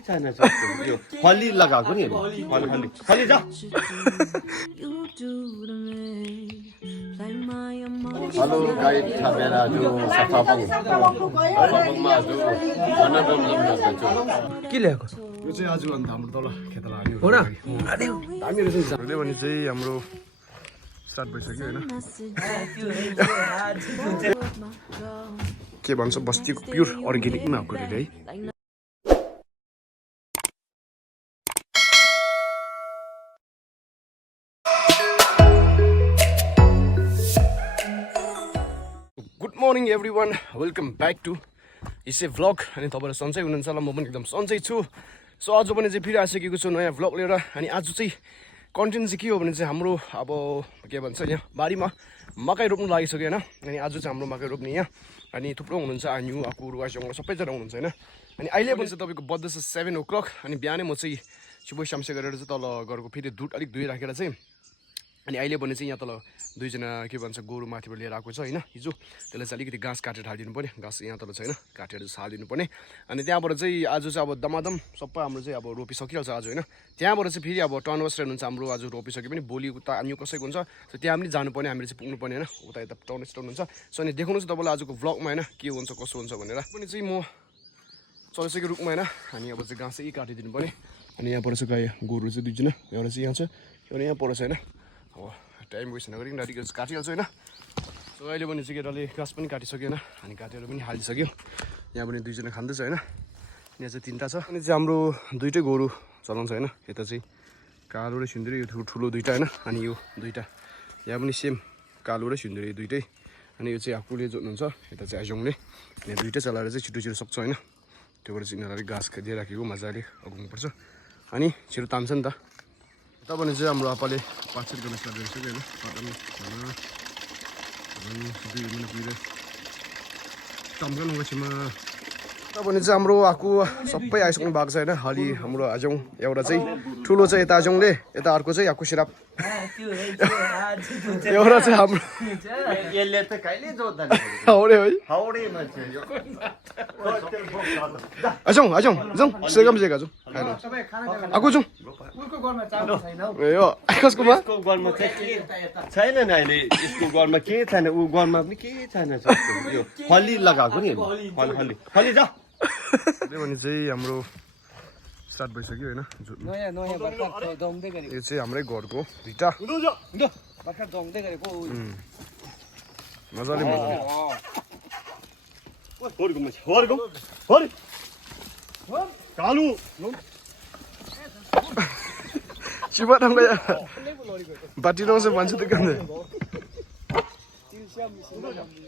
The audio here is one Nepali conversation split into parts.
छैन सक्छु यो फली लगाएको नि फली फली जा हेलो गाइड छामेरा जो सफाबङमा जो अनगम लम्न के ल्याएको यो चाहिँ आज अन्त हाम्रो तल खेत लाग्यो हो र दामी रहेछ नि भने चाहिँ हाम्रो स्टार्ट भइसक्यो होइन के भन्छ बस्तीको प्योर अर्ग्यानिकमा आएको अरे है good morning everyone welcome back to this vlog अनि तपाईँहरू सन्चै हुनुहुन्छ होला म पनि एकदम सन्चै छु सो आज पनि चाहिँ फेरि आइसकेको छु नयाँ भ्लग लिएर अनि आज चाहिँ कन्टेन्ट चाहिँ के हो भने चाहिँ हाम्रो अब के भन्छ यहाँ बारीमा मकै रोप्नु लागिसक्यो होइन अनि आज चाहिँ हाम्रो मकै रोप्ने यहाँ अनि थुप्रो हुनुहुन्छ आन्यु आकुर वाइसङ सबैजना हुनुहुन्छ होइन अनि अहिले पनि चाहिँ तपाईँको बज्दैछ 7 o'clock अनि बिहानै म चाहिँ सुबह शामसे गरेर चाहिँ तल घरको फेरि दुध अलिक धोइराखेर चाहिँ अनि अहिले भने चाहिँ यहाँ तल दुईजना के भन्छ गोरु माथिबाट लिएर आएको छ होइन हिजो त्यसलाई चाहिँ अलिकति घाँस काटेर हालिदिनु पर्ने घाँस यहाँ तल छैन काटेर हालिदिनु पर्ने अनि त्यहाँबाट चाहिँ आज चाहिँ अब दमादम सबै हाम्रो चाहिँ अब रोपिसकिहाल्छ आज होइन त्यहाँबाट चाहिँ फेरि अब टर्नवेस्ट हुनुहुन्छ हाम्रो आज रोपिसक्यो पनि भोलि उता अन्य कसैको हुन्छ सो त्यहाँ पनि जानुपर्ने हामीले चाहिँ पुग्नुपर्ने होइन उता यता टर्नवेस्ट हुन्छ सो अनि देखाउनुहोस् तपाईँलाई आजको भ्लगमा होइन के हुन्छ कसो हुन्छ भनेर पनि चाहिँ म चलिसकेको रुखमा होइन अनि अब चाहिँ घाँस चाहिँ काटिदिनु पर्ने अनि यहाँबाट चाहिँ गाई गोरु चाहिँ दुईजना एउटा चाहिँ यहाँ छ एउटा यहाँ पर छ होइन अब टाइम वेस्ट नगरिकन अलिक काटिहाल्छु होइन सो अहिले पनि चाहिँ केटाले घाँस पनि काटिसक्यो होइन अनि काटेर पनि हालिसक्यो यहाँ पनि दुईजना खाँदैछ होइन यहाँ चाहिँ 3टा छ अनि चाहिँ हाम्रो दुइटै गोरु चलाउँछ होइन यता चाहिँ कालो र सिन्दुरी यो ठुलो दुइटा होइन अनि यो दुइटा यहाँ पनि सेम कालो र सिन्दुरी दुइटै अनि यो चाहिँ आफूले जोत्नुहुन्छ यता चाहिँ आइजोङले यहाँ दुइटै चलाएर चाहिँ छिटो छिटो सक्छ होइन त्योबाट चाहिँ यिनीहरूलाई घाँस दिइराखेको मजाले अगाउनुपर्छ अनि छिटो तान्छ नि त तपाईँ चाहिँ हाम्रो आपाले पार्सल गर्न स्टार्ट गरिसक्यो होइन तपाईँ चाहिँ हाम्रो आएको सबै आइसक्नु भएको छ होइन अलि हाम्रो आजौँ एउटा चाहिँ ठुलो चाहिँ यता आजौँले यता अर्को चाहिँ आएको सिराप एउटा चाहिँ हाम्रो यसले त कहिले जोत्दैन हाउडे है हाउडे मान्छे आजौँ आजौँ जाउँ सेगम सेगा जाउँ खानु आएको जाउँ ए हो कसकोमा यसको घरमा चाहिँ के छैन नि अहिले यसको घरमा के छैन ऊ घरमा पनि के छैन सक्छु यो फली लगाएको नि फली फली जा भने चाहिँ हाम्रो स्टार्ट भइसक्यो होइन यो चाहिँ हाम्रै घरको दुइटा मजाले शिवटाङको बाटी लगाउँछ भन्छ त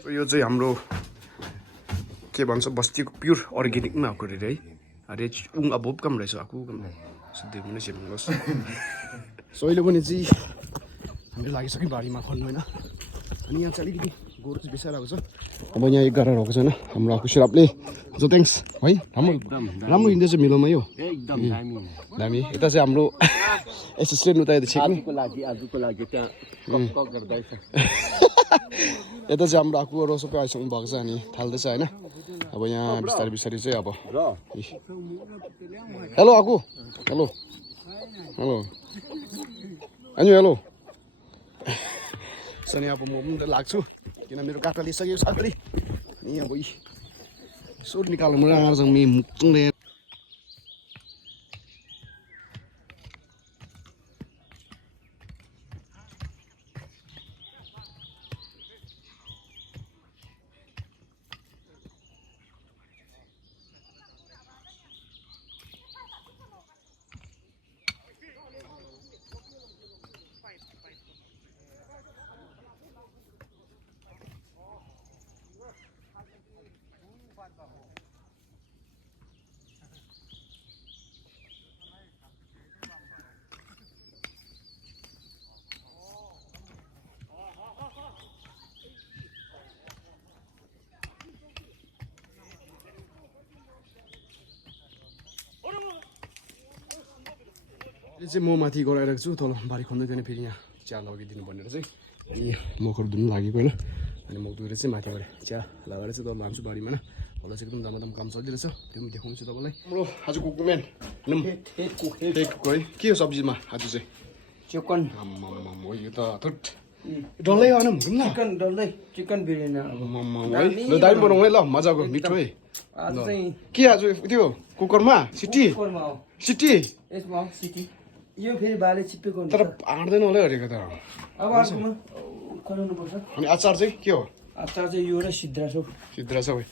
यो चाहिँ हाम्रो के भन्छ बस्तीको प्योर अर्ग्यानिकमा आएको अरे है अरे उङ अब कम रहेछ आएको कम सिधै पनि सेप्नुहोस् सो अहिले पनि चाहिँ हामीले लागिसक्यो बारीमा खन्नु होइन अनि यहाँ चाहिँ अलिकति गोरु चाहिँ बेसाइरहेको छ अब यहाँ एक गरेर रहेको छ होइन हाम्रो आएको सिरापले जो थ्याङ्क्स है राम्रो हिँड्दैछ मिलोमा यो एकदम दामी यता चाहिँ हाम्रो एसिस्टेन्ट उता यता छिक्नु आजको लागि त्यहाँ गर्दैछ यता चाहिँ हाम्रो आकुहरू सबै आइसक्नु भएको छ अनि थाल्दैछ होइन अब यहाँ बिस्तारै बिस्तारै चाहिँ अब हेलो आकु हेलो हेलो अनि हेलो सनी अब म पनि लाग्छु किन मेरो काका लिइसक्यो साथै अनि अब सोट निकाल्नु मलाई आउँछ मे मुक्ने यो चाहिँ म माथि गराइरहेको छु तल बारी खन्दै थिएन फेरि यहाँ चिया लगिदिनु भनेर चाहिँ अनि मकर धुनु लागेको होइन अनि म दुएर चाहिँ माथिबाट चिया लगाएर चाहिँ तल लान्छु बारीमा होला चाहिँ एकदम दाम काम चलिरहेछ त्यो पनि देखाउँछु तपाईँलाई हाम्रो आज कुकु म्यान है के हो सब्जीमा आज चाहिँ चिकन हो यो त थुट डल्लै आउनु चिकन डल्लै चिकन बिरयानी है ल दाइ बनाउँ है ल मजाको मिठो है आज चाहिँ के आज त्यो कुकरमा सिटी कुकरमा हो सिटी यसमा हो सिटी यो फेरि बाले चिप्पेको हुन्छ तर आँट्दैन होला अरेको त अब अर्कोमा कराउनु पर्छ अनि अचार चाहिँ के हो अचार चाहिँ यो र सिद्रा छ सिद्रा सबै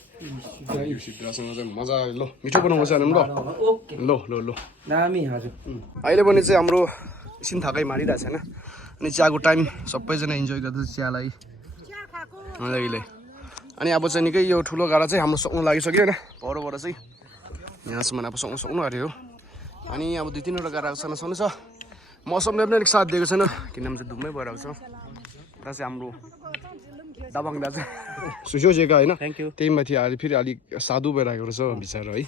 यो सिद्रासँग चाहिँ मजा ल मिठो बनाउनु छ ल ओके ल ल ल दामी हजुर अहिले पनि चाहिँ हाम्रो एकछिन थाकै मारिरहेको छैन अनि चियाको टाइम सबैजना इन्जोय गर्दैछ चियालाई अहिले अनि अब चाहिँ निकै यो ठुलो गाडा चाहिँ हाम्रो सक्नु लागिसक्यो होइन परबाट चाहिँ यहाँसम्म अब सक्नु आँट्यो अनि अब 2-3वटा गाडा सानो छ मौसमले पनि अलिक साथ दिएको छैन किनभने चाहिँ धुम्मै भइरहेको छ यता चाहिँ हाम्रो दाबाङ दाजु सुसोजेका होइन त्यही माथि अहिले फेरि अलिक साधु भइरहेको रहेछ बिचरा है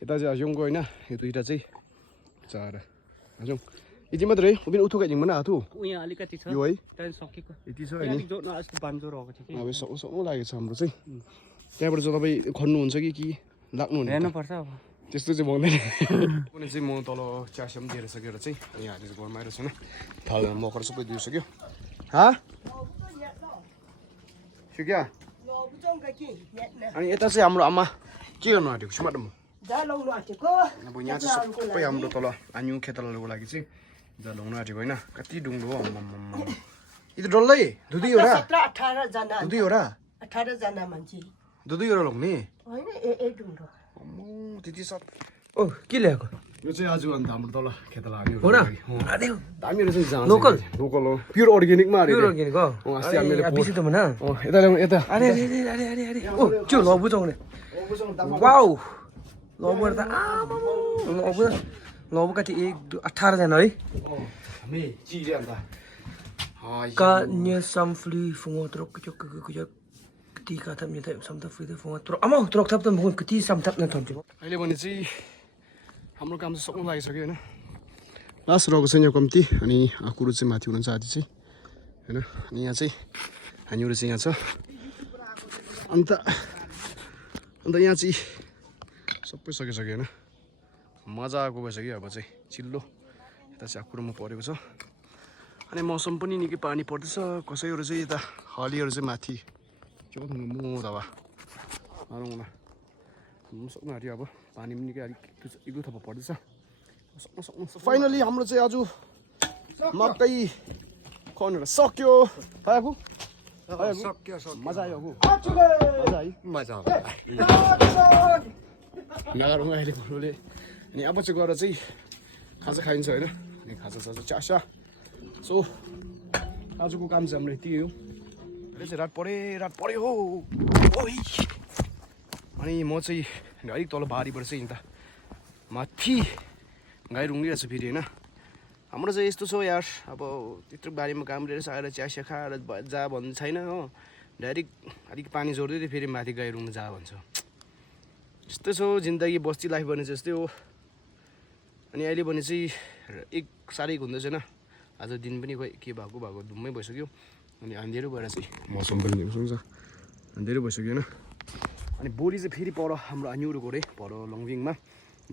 यता चाहिँ हजुरको होइन यो दुईवटा चाहिँ चार हजुर यति मात्रै हो पनि उठो गइदिउँ न हातु यहाँ अलिकति छ यो है त्यहाँ सकेको यति छ होइन जोड्न अस्ति बान्जो रहेको थियो अब सक्नु लागेको छ हाम्रो चाहिँ त्यहाँबाट चाहिँ तपाईँ खन्नुहुन्छ कि लाग्नु हेर्नुपर्छ अब त्यस्तो चाहिँ भन्दैन पनि चाहिँ म तल च्यासियम दिएर सकेर चाहिँ अनि हालेर घरमा आएर छैन थाल मकर सबै दिइसक्यो हा क्या अनि यता चाहिँ हाम्रो आमा के गर्नु आँटेको छु म्याडम अब यहाँ चाहिँ सबै हाम्रो तल आन्यु खेतलाहरूको लागि चाहिँ जा लाउनु आँटेको होइन कति डुङ्गो हो यो त डल्लै दुईवटा 18 जना मान्छे दुईवटा लाउने होइन त्यति सब ओ के ल्याएको यो चाहिँ आज अन्त हाम्रो तल खेतला हाल्यो हो र हामीहरू चाहिँ जान्छ लोकल हो प्योर अर्ग्यानिकमा प्योर अर्ग्यानिक हो अस्ति हामीले बिसी त भन यता ल्याउनु यता अरे अरे अरे अरे अरे ओ त्यो लबु चाउने वाउ लबु त लबु कति 18 जना है हामी चिरे अन्त Kanya samfli fungo trok kujak ketika tap nyata samtap frida fungo trok amau trok tap tam bukan keti samtap na tonjo अहिले भने चाहिँ हाम्रो काम चाहिँ सक्नु लागिसक्यो होइन लास्ट रहेको छैन कम्ती अनि आकुरो चाहिँ माथि हुनुहुन्छ आदि चाहिँ होइन अनि यहाँ चाहिँ हामीहरू चाहिँ यहाँ छ अन्त यहाँ चाहिँ सबै सकिसक्यो होइन मजाको भइसक्यो अब चाहिँ चिल्लो यता चाहिँ आकुरोमा परेको छ अनि मौसम पनि निकै पानी पर्दैछ कसैहरू चाहिँ यता हलीहरू चाहिँ माथि के भन्नु म दबा मारौँ न सक्नु आँट्यो अब पानी पनि निकै अलिक इगो थप पर्दैछ सक्नु फाइनली हाम्रो चाहिँ आज मकै खनेर सक्यो आएको मजा आयो मजा नगरौँ अहिले कुरोले अनि अब चाहिँ गएर चाहिँ खाजा खाइन्छ होइन अनि खाजा च्यासा सो आजको काम चाहिँ हाम्रो यति हो अहिले चाहिँ रात पऱ्यो हो अनि म चाहिँ अलिक तल बारीबाट चाहिँ यता माथि गाई रुङ्गिरहेको छ फेरि होइन हाम्रो चाहिँ यस्तो छ यार अब त्यत्रो बारीमा काम लिएर आएर चिया खाएर जा भन्नु छैन हो डाइरेक्ट अलिक पानी जोड्दै फेरि माथि गाई रुङ्ग जा भन्छ यस्तो छ जिन्दगी बस्ती लाइफ भने चाहिँ यस्तै हो अनि अहिले भने चाहिँ एक साह्रै हुँदैछ होइन आज दिन पनि खोइ के भएको धुम्मै भइसक्यो अनि अँधेरो भएर चाहिँ मौसम पनि हुन्छ अँधेरो भइसक्यो होइन अनि भोलि चाहिँ फेरि पर हाम्रो अन्युहरू गरे पर लङभिङमा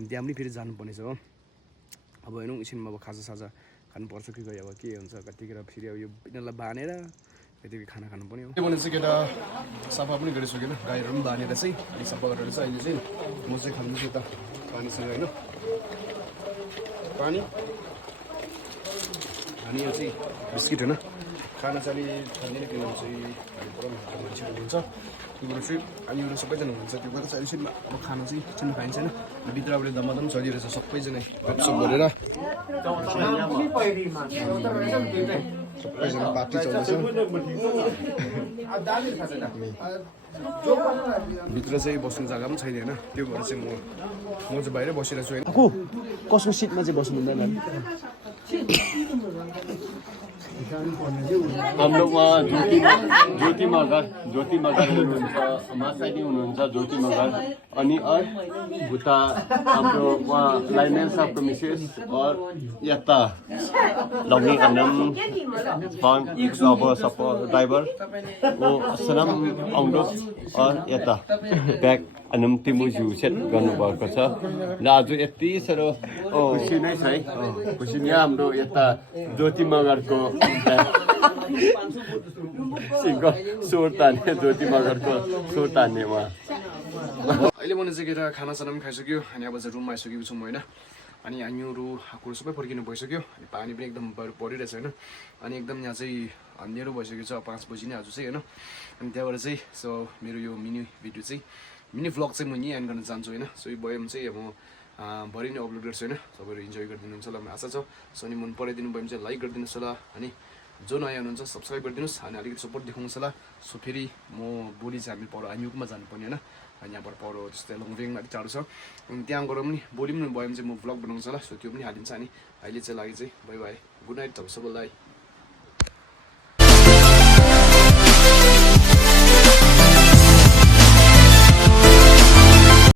त्यहाँ पनि फेरि जानुपर्ने छ हो अब हेर्नु एकछिनमा अब खाजा खानुपर्छ कि गयो अब के हुन्छ कतिखेर फेरि अब यो यिनीहरूलाई बाँधेर त्यतिकै खाना खानुपर्ने हो त्यो भने चाहिँ केटा सफा पनि गरिसकेन गाईहरू पनि बाँधेर चाहिँ अलिक सफा गरेर चाहिँ अहिले चाहिँ म चाहिँ खाँदैछु यता पानीसँग होइन पानी अनि यो चाहिँ बिस्किट होइन खाना चाहिँ अलिक खाँदैन किनभने चाहिँ मान्छेहरू हुन्छ त्यो कुरो चाहिँ हामीहरू सबैजना हुनुहुन्छ त्यो भएर चाहिँ अहिले अब खाना चाहिँ चिन्नु खाइन्छ होइन भित्रबाट दमादम चलिरहेछ सबैजना गपसप गरेर सबैजना पार्टी चल्दैछ भित्र चाहिँ बस्ने जग्गा पनि छैन होइन त्यो भएर चाहिँ म चाहिँ बाहिरै बसिरहेको छु होइन कसको सिटमा चाहिँ बस्नु हुँदैन हाम्रो उहाँ ज्योति मगर हुनुहुन्छ मासाइनी हुनुहुन्छ ज्योति मगर अनि उता हाम्रो उहाँ लाइमेन्स अफ मिसेस यता लग्ने अन्नम अब सप ड्राइभर ओ सनम आउँदो यता ब्याक अन्नम तिम्रो जिउ सेट गर्नुभएको छ र आज यति साह्रो खुसी नै छ है खुसी नै हाम्रो यता ज्योति मगरको सिंहको स्वर तान्ने ज्योति मगरको स्वर तान्ने उहाँ अहिले भने चाहिँ केटा खानासाना पनि खाइसक्यो अनि अब चाहिँ रुममा आइसकेको छौँ होइन अनि हामीहरू कुरो सबै फर्किनु भइसक्यो अनि पानी पनि एकदम परिरहेछ होइन अनि एकदम यहाँ चाहिँ अँध्यारो भइसकेको छ 5 बजी नै आज चाहिँ होइन अनि त्यहाँबाट चाहिँ सो मेरो यो मिनी भ्लग चाहिँ म यहीँ एन्ड गर्न चाहन्छु होइन सो यो भयो भने चाहिँ म भरि नै अपलोड गर्छु होइन सबैहरू इन्जोय गरिदिनुहुन्छ होला आशा छ सो अनि मन पराइदिनु भयो भने चाहिँ लाइक गरिदिनुहोस् होला अनि जो नयाँ हुनुहुन्छ सब्सक्राइब गरिदिनुहोस् अनि अलिकति सपोर्ट देखाउनुहोस् होला सो फेरि म भोलि चाहिँ हामी पर आइयुकमा जानुपर्ने होइन अनि यहाँबाट पर जस्तै लङभेङ अलिक टाढो छ अनि त्यहाँ गएर पनि भोलि पनि भयो भने चाहिँ म भ्लग बनाउँछु होला सो त्यो पनि हालिन्छ अनि अहिले चाहिँ लागि चाहिँ बाई बाई गुड नाइट सबैलाई